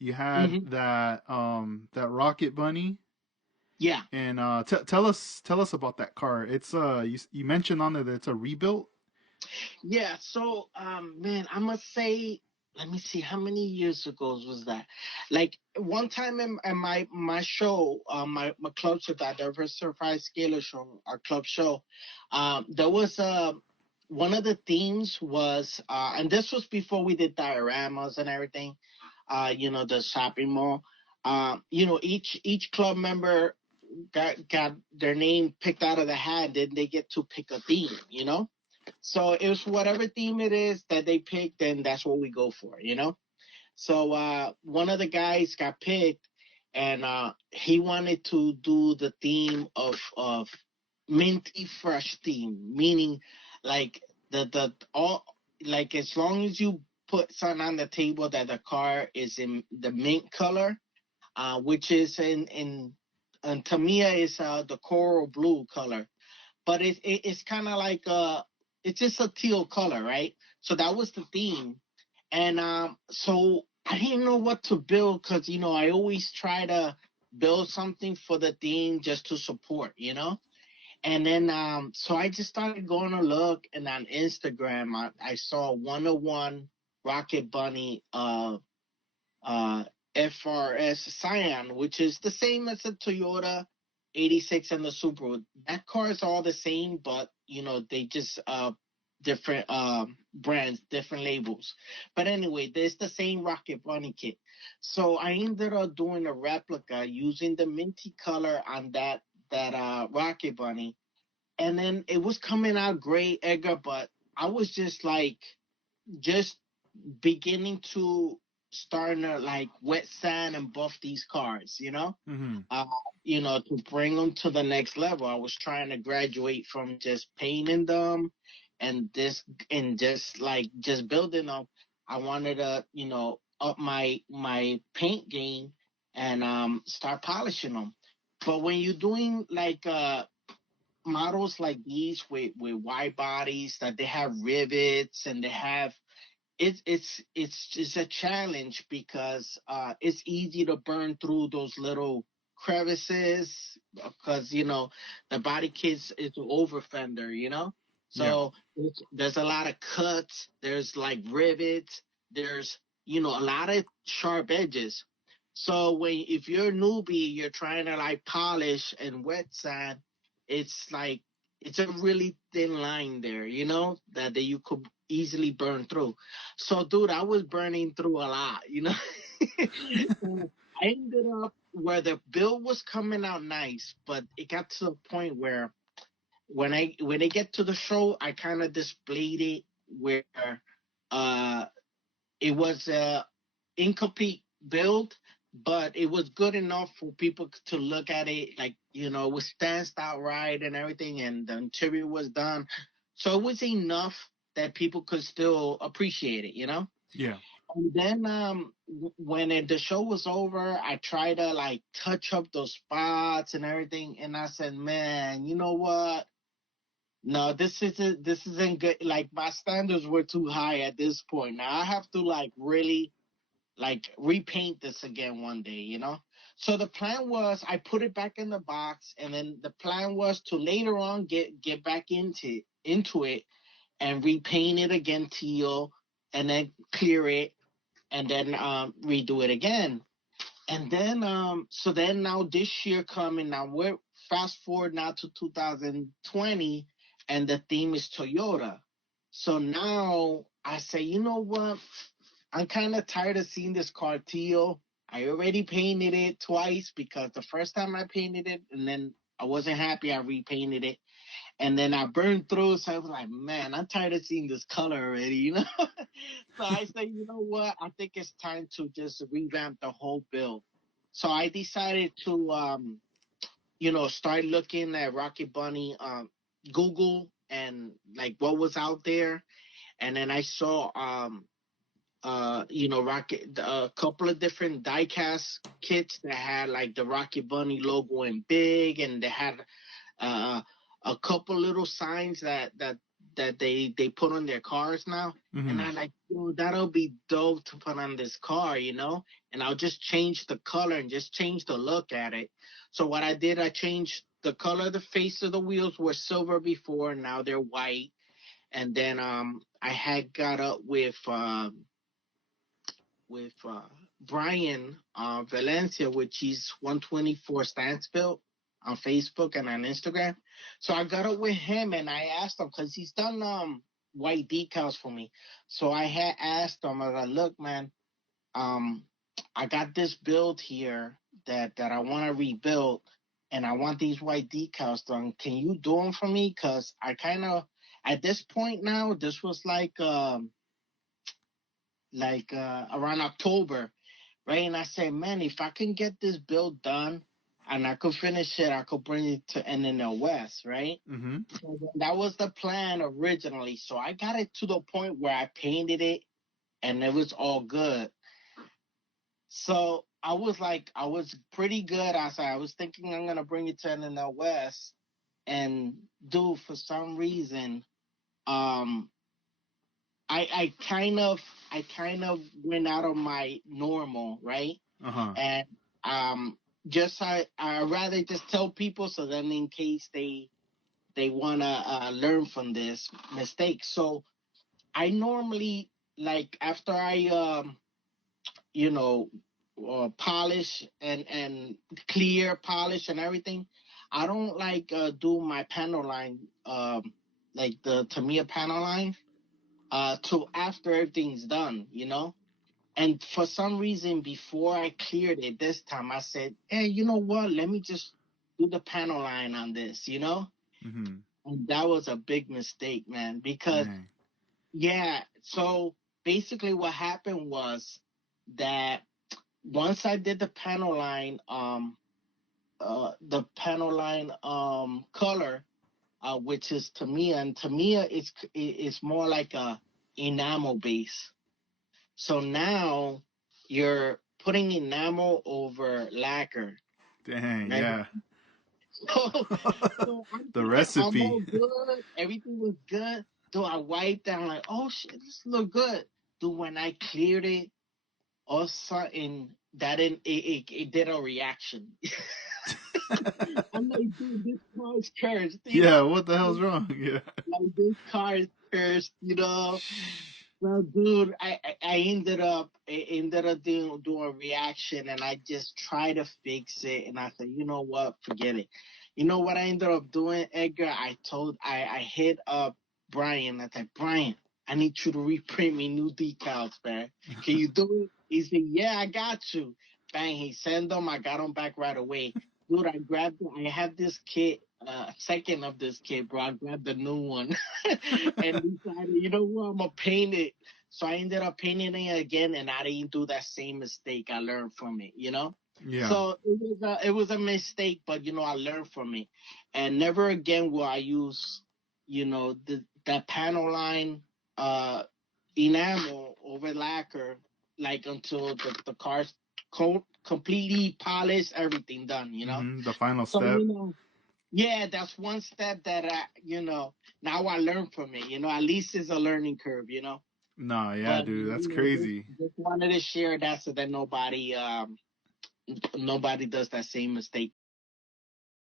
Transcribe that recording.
You had Hmm. that Rocket Bunny, Yeah. and tell us about that car. It's you mentioned on there that it's a rebuilt. Yeah. So, man, I must say, let me see, how many years ago was that? Like one time in my show, my club show, that Diversified Scalar show, our club show, there was one of the themes was, and this was before we did dioramas and everything. The shopping mall. Each club member got their name picked out of the hat, then they get to pick a theme. So it was whatever theme it is that they picked, then that's what we go for. So one of the guys got picked, and he wanted to do the theme of minty fresh theme, meaning like the all like as long as you put something on the table that the car is in the mint color, which is in Tamiya is the coral blue color, but it's kind of like it's just a teal color, right? So that was the theme, and so I didn't know what to build because I always try to build something for the theme just to support. And then so I just started going to look, and on Instagram I saw 101 Rocket Bunny uh FRS Cyan, which is the same as the Toyota 86 and the Subaru. That car is all the same, but they just different brands, different labels. But anyway, there's the same Rocket Bunny kit. So I ended up doing a replica using the minty color on that Rocket Bunny, and then it was coming out great, Edgar. But I was just beginning to starting to like wet sand and buff these cars. Mm-hmm. Uh, to bring them to the next level. I was trying to graduate from just painting them and just building them. I wanted to, up my paint game and start polishing them. But when you're doing like models like these with wide bodies that they have rivets and they have it's a challenge because it's easy to burn through those little crevices because the body kit is an over fender. Yeah. So there's a lot of cuts, there's like rivets, there's a lot of sharp edges. So when if you're a newbie, you're trying to like polish and wet sand, it's like it's a really thin line there, that you could easily burn through. So, dude, I was burning through a lot. So I ended up where the bill was coming out nice, but it got to the point where when I get to the show, I kind of displayed it where uh it was a incomplete build, but it was good enough for people to look at it like it was stanced out right and everything, and the interior was done, so it was enough that people could still appreciate it. Yeah. And then when the show was over, I tried to like touch up those spots and everything, and I said, man, you know what? No, this isn't good. Like my standards were too high at this point. Now I have to like really like repaint this again one day. So the plan was I put it back in the box, and then the plan was to later on get back into it and repaint it again teal, and then clear it, and then redo it again. And then so then now this year coming, now we're fast forward now to 2020, and the theme is Toyota. So now I say, you know what? I'm kind of tired of seeing this car teal. I already painted it twice because the first time I painted it and then I wasn't happy. I repainted it and then I burned through. So I was like, man, I'm tired of seeing this color already. So I said, you know what? I think it's time to just revamp the whole build. So I decided to, start looking at Rocket Bunny, Google and like what was out there. And then I saw, Rocket, a couple of different diecast kits that had like the Rocket Bunny logo in big, and they had uh, a couple little signs that that they put on their cars now. And Mm-hmm. I like, yo, that'll be dope to put on this car, you know? And I'll just change the color and just change the look at it. So what I did, I changed the color of the face of the wheels were silver before, now they're white. And then I had got up with Brian Valencia, which is 124 Stansfield on Facebook and on Instagram. So I got up with him and I asked him because he's done white decals for me. So I had asked him, I was like, look, man, um, I got this build here that I want to rebuild, and I want these white decals done. Can you do them for me? Because I kind of at this point now, this was around October, right? And I said, man, if I can get this build done and I could finish it, I could bring it to NNL West, right? Mm-hmm. So that was the plan originally. So I got it to the point where I painted it and it was all good. So I was pretty good. I was thinking I'm gonna bring it to NNL West, and do for some reason, um, I kind of went out of my normal, right? Uh-huh. And um just I rather just tell people so then in case they wanna learn from this mistake. So I normally, like, after I you know polish and clear polish and everything, I don't like do my panel line, like the Tamiya panel line, till after everything's done, you know. And for some reason, before I cleared it this time, I said, hey, you know what? Let me just do the panel line on this, you know? Mm-hmm. And that was a big mistake, man, because, Dang. yeah. So basically, what happened was that once I did the panel line color, which is Tamiya, and Tamiya is more like a enamel base. So now you're putting enamel over lacquer, Dang, right? yeah. So, so I'm The thinking I'm recipe. all good. Everything was good. So I wiped down like, oh shit, this look good. Dude, when I cleared it, all of a sudden it did a reaction. I'm like, dude, this car is cursed, you Yeah, know? what the hell's wrong? Yeah. Like, this car is cursed, you know? Well, dude, I ended up doing a reaction, and I just tried to fix it, and I said, you know what, forget it. You know what I ended up doing, Edgar? I hit up Brian. I said, Brian, I need you to reprint me new decals, man. Can you do it? He said, yeah, I got you. Bang, he sent them. I got them back right away. Dude, I grabbed it. I have this kit, second of this kit, bro. I grabbed the new one and decided, you know what, I'm gonna paint it. So I ended up painting it again, and I didn't do that same mistake. I learned from it, you know. Yeah. So it was a mistake, but I learned from it, and never again will I use, that panel line, uh, enamel over lacquer, like until the car's completely polished, everything done, you know. Mm-hmm. The final So step. yeah, that's one step that now I learn from it. At least it's a learning curve. No, yeah, But dude, that's just crazy. just wanted to share that so that nobody does that same mistake.